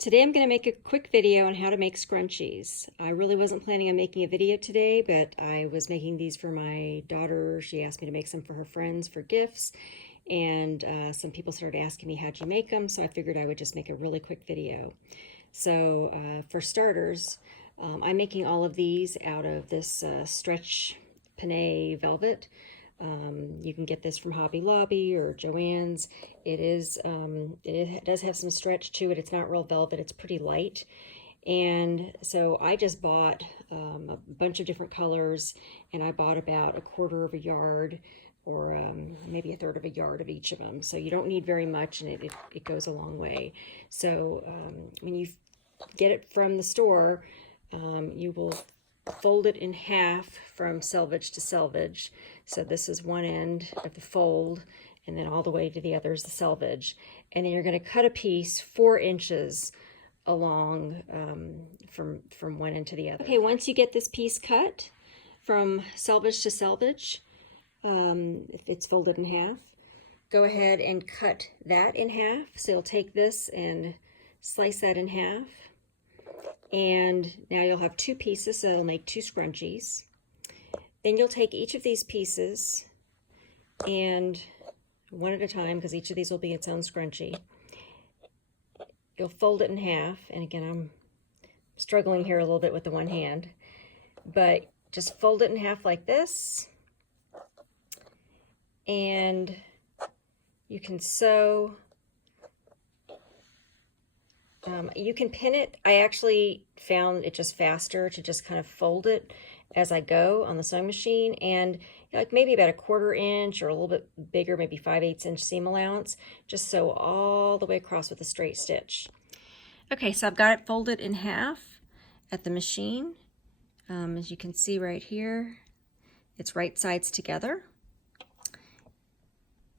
Today I'm going to make a quick video on how to make scrunchies. I really wasn't planning on making a video today, but I was making these for my daughter. She asked me to make some for her friends for gifts, and some people started asking me how'd you make them, so I figured I would just make a really quick video. So for starters, I'm making all of these out of this stretch panne velvet. You can get this from Hobby Lobby or Joann's. It does have some stretch to it. It's not real velvet. It's pretty light. And so I just bought a bunch of different colors, and I bought about 1/4 of a yard or maybe 1/3 of a yard of each of them. So you don't need very much, and it goes a long way. So when you get it from the store, you will fold it in half from selvage to selvage. So this is one end of the fold, and then all the way to the other is the selvage. And then you're going to cut a piece 4 inches along from one end to the other. Okay, once you get this piece cut from selvage to selvage, if it's folded in half, go ahead and cut that in half. So you'll take this and slice that in half. And now you'll have 2 pieces, so it'll make 2 scrunchies. Then you'll take each of these pieces, and one at a time, because each of these will be its own scrunchie. You'll fold it in half, and again, I'm struggling here a little bit with the one hand, but just fold it in half like this, and you can sew. You can pin it. I actually found it just faster to just kind of fold it as I go on the sewing machine, and like maybe about 1/4 inch or a little bit bigger, maybe 5/8 inch seam allowance. Just sew all the way across with a straight stitch. Okay, so I've got it folded in half at the machine. As you can see right here, it's right sides together.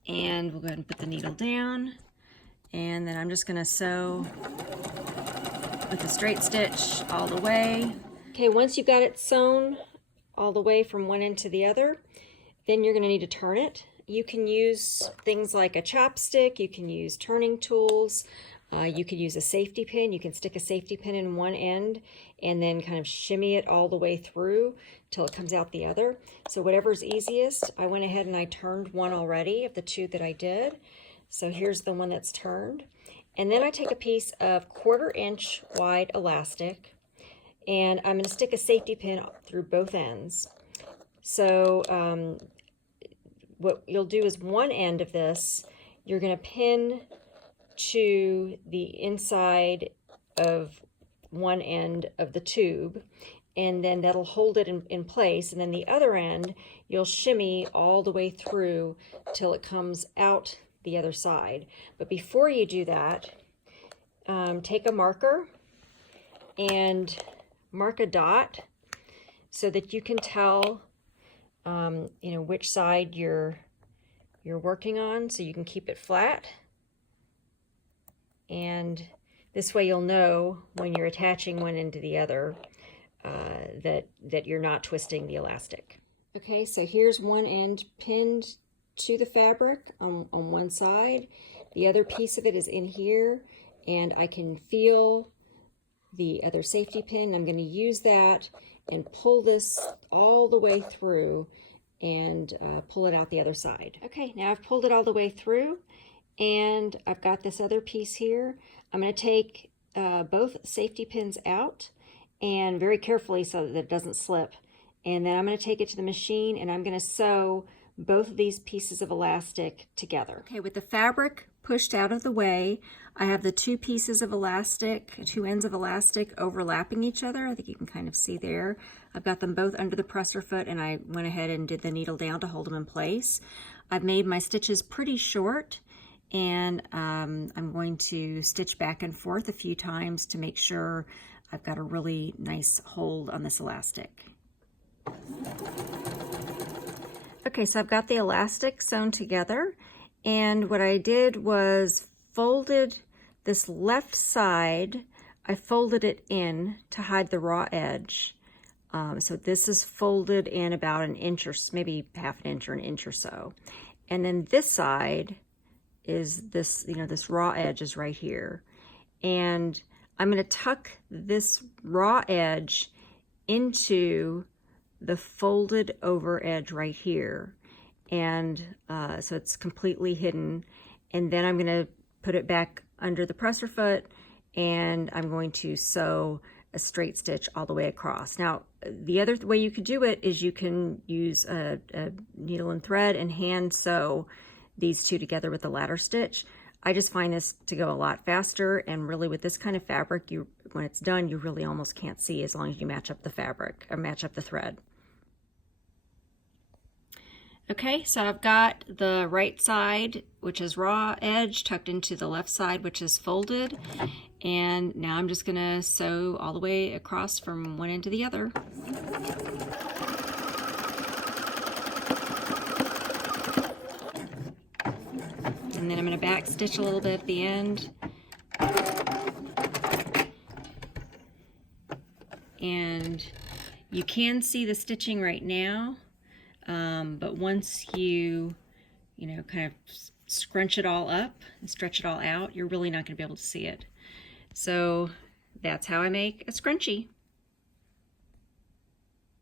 And we'll go ahead and put the needle down. And then I'm just going to sew with a straight stitch all the way. Okay, once you've got it sewn all the way from one end to the other, then you're going to need to turn it. You can use things like a chopstick, you can use turning tools, you could use a safety pin. You can stick a safety pin in one end and then kind of shimmy it all the way through till it comes out the other. So whatever's easiest. I went ahead and I turned one already of the 2 that I did. So here's the one that's turned. And then I take a piece of 1/4 inch wide elastic, and I'm going to stick a safety pin through both ends. So what you'll do is one end of this, you're going to pin to the inside of one end of the tube, and then that'll hold it in place. And then the other end, you'll shimmy all the way through till it comes out the other side. But before you do that, take a marker and mark a dot so that you can tell which side you're working on, so you can keep it flat. And this way you'll know when you're attaching one end to the other that you're not twisting the elastic. Okay, so here's one end pinned to the fabric on one side. The other piece of it is in here, and I can feel the other safety pin. I'm going to use that and pull this all the way through and pull it out the other side. Okay, now I've pulled it all the way through, and I've got this other piece here. I'm going to take both safety pins out, and very carefully so that it doesn't slip. And then I'm going to take it to the machine, and I'm going to sew both of these pieces of elastic together. Okay, with the fabric pushed out of the way, I have the 2 pieces of elastic, 2 ends of elastic overlapping each other. I think you can kind of see there. I've got them both under the presser foot, and I went ahead and did the needle down to hold them in place. I've made my stitches pretty short, and I'm going to stitch back and forth a few times to make sure I've got a really nice hold on this elastic. Okay, so I've got the elastic sewn together, and what I did was folded this left side, I folded it in to hide the raw edge. So this is folded in about 1 inch or maybe 1/2 inch or 1 inch or so. And then this side is this, this raw edge is right here. And I'm going to tuck this raw edge into the folded over edge right here. And so it's completely hidden. And then I'm going to put it back under the presser foot, and I'm going to sew a straight stitch all the way across. Now, the other way you could do it is you can use a needle and thread and hand sew these two together with the ladder stitch. I just find this to go a lot faster, and really with this kind of fabric, when it's done, you really almost can't see as long as you match up the fabric or match up the thread. Okay, so I've got the right side, which is raw edge, tucked into the left side, which is folded. And now I'm just gonna sew all the way across from one end to the other. And then I'm gonna back stitch a little bit at the end. And you can see the stitching right now. But once you kind of scrunch it all up and stretch it all out, you're really not going to be able to see it. So that's how I make a scrunchie.